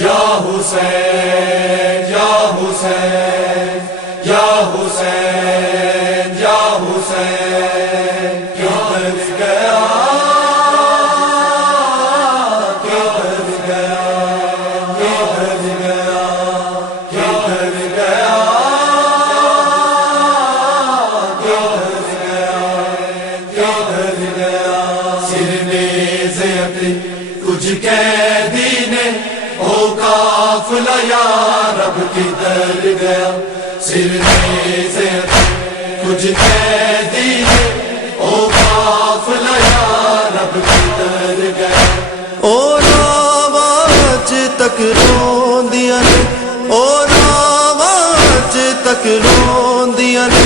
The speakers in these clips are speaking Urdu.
یا حسین یا حسین یا حسین یا حسین کدھر گیا کدھر گیا کدھر گیا کدھر گیا کدھر گیا کدھر گیا سرنیز اپنی کچھ قیدی نے او قافلہ یا رب کدھر گیا سرنیز کچھ قیدی نے او قافلہ یا رب کدھر گیا اور آواز تک روندیاں نے اور آواز تک روندیاں نے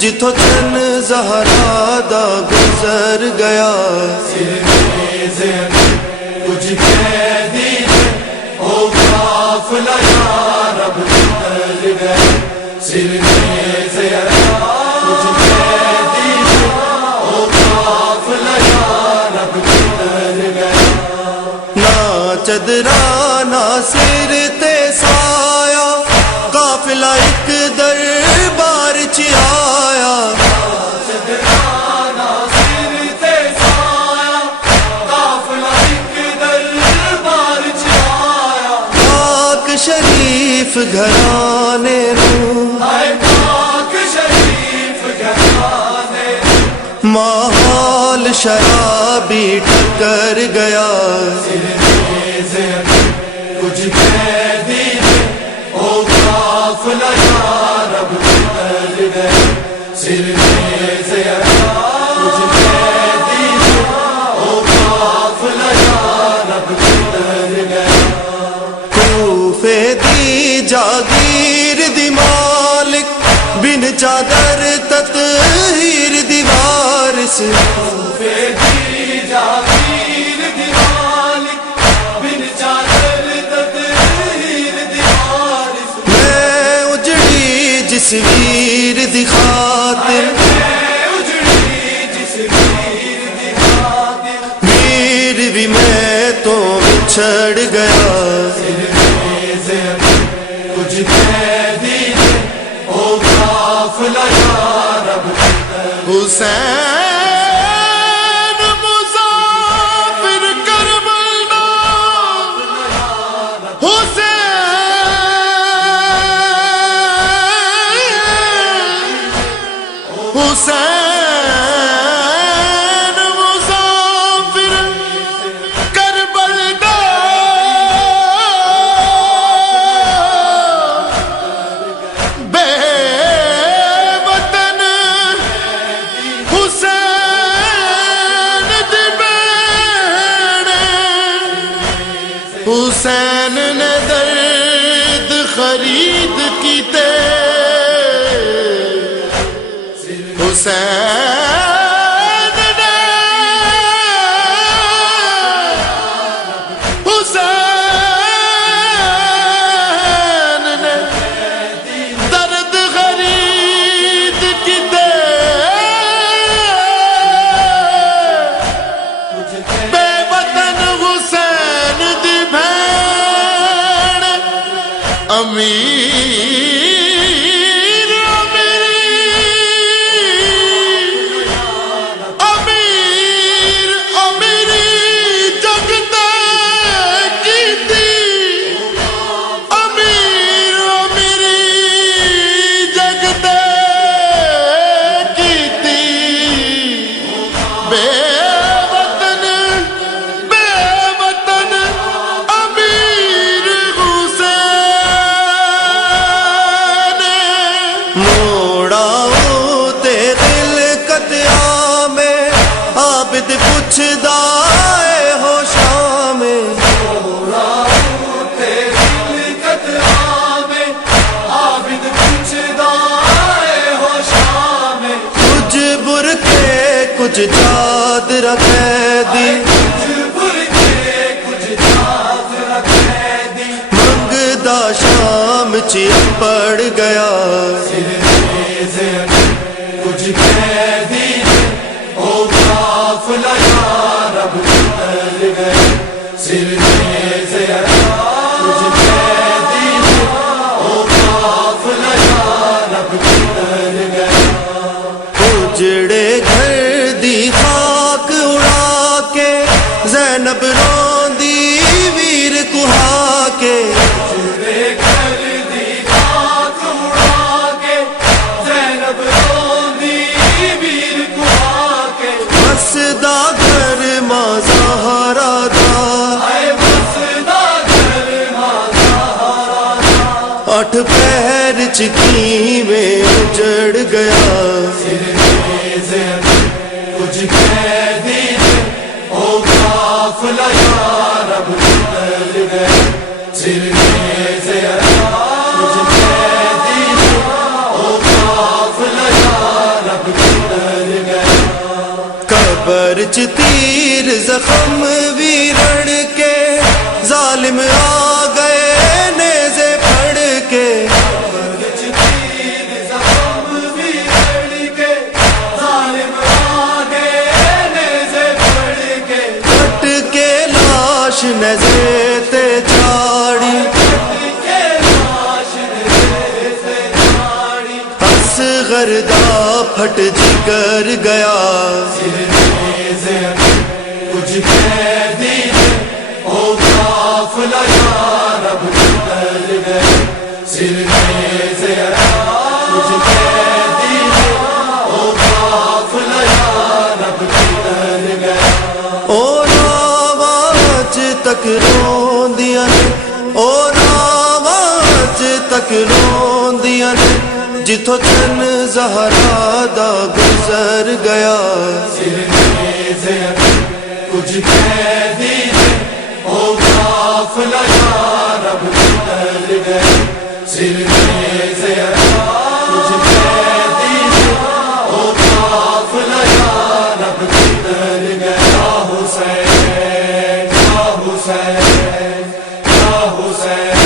جتھوں چن زہرا دا گزر گیا سرنیز کچھ قیدی نے او قافلہ یا رب کدھر گیا سرنیز کچھ قیدی نے او قافلہ یا رب کدھر گیا نہ چدرا نہ سر تے سایا قافلہ ایک دربار چ آیا شریف گھرانے پاک شریف گھرانے ماحول شرابی ٹکر گیا سرنیز کچھ قیدی نے او قافلہ یا رب کدھر گیا سرنیز کچھ قیدی نے او قافلہ یا رب کدھر گیا دی جاگیر دی مالک بن چادر تطہیر دی وارث دی جاگیر دی مالک بن چادر تطہیر دی وارث میں اجڑی جس ویر دی خاطر اجڑی جس ویر دی خاطر ویر بھی میں تو بچھڑ گیا کچھ قیدی نے او قافلہ یا رب حسین مسافر کربلا حسین حسین مسافر کربلا حسین نے درد خرید کیتے حسین نے حسین نے درد خرید کیتے بے وطن حسین دی امیر امیری جگتے کیتی امیر امیری جگتے کیتی بے وطن امیر حسین موڑا تے دل کتیا میں عابد پوچھدا اے ہو شام موڑا تے دل کتیا میں عابد پوچھدا اے ہو شام کچھ برکے کچھ چادر قیدی منگدا شام چ پڑ گیا سرنیز کچھ قیدی نے او قافلہ یا رب کدھر گیا سرنیز کچھ 8 پہر چکیویں جڑ گیا سرنیزے کچھ قیدی او قافلہ یا رب بدل گئے سرنیزے کچھ قیدی او قافلہ یا رب بدل گئے قبر چ تیر زخم بھی رڑ کے ظالم آ گئے نیزے پھڑ کے کٹ کے لاش نیزے تے چاڑی اصغر دا پھٹ جگر گیا کچھ قیدی او قافلہ یا رب بدل گئے سرنیزے کچھ قیدی او قافلہ یا رب بدل گئے اور آواز تک روندیاں نے اور آواز تک روندیاں نے جتھوں چن زہرا دا گزر گیا سرنیزے کچھ قیدی او قافلہ یا رب بدل گئے سرنیزے کچھ قیدی او قافلہ یا رب بدل گئے یا حسین یا حسین یا حسین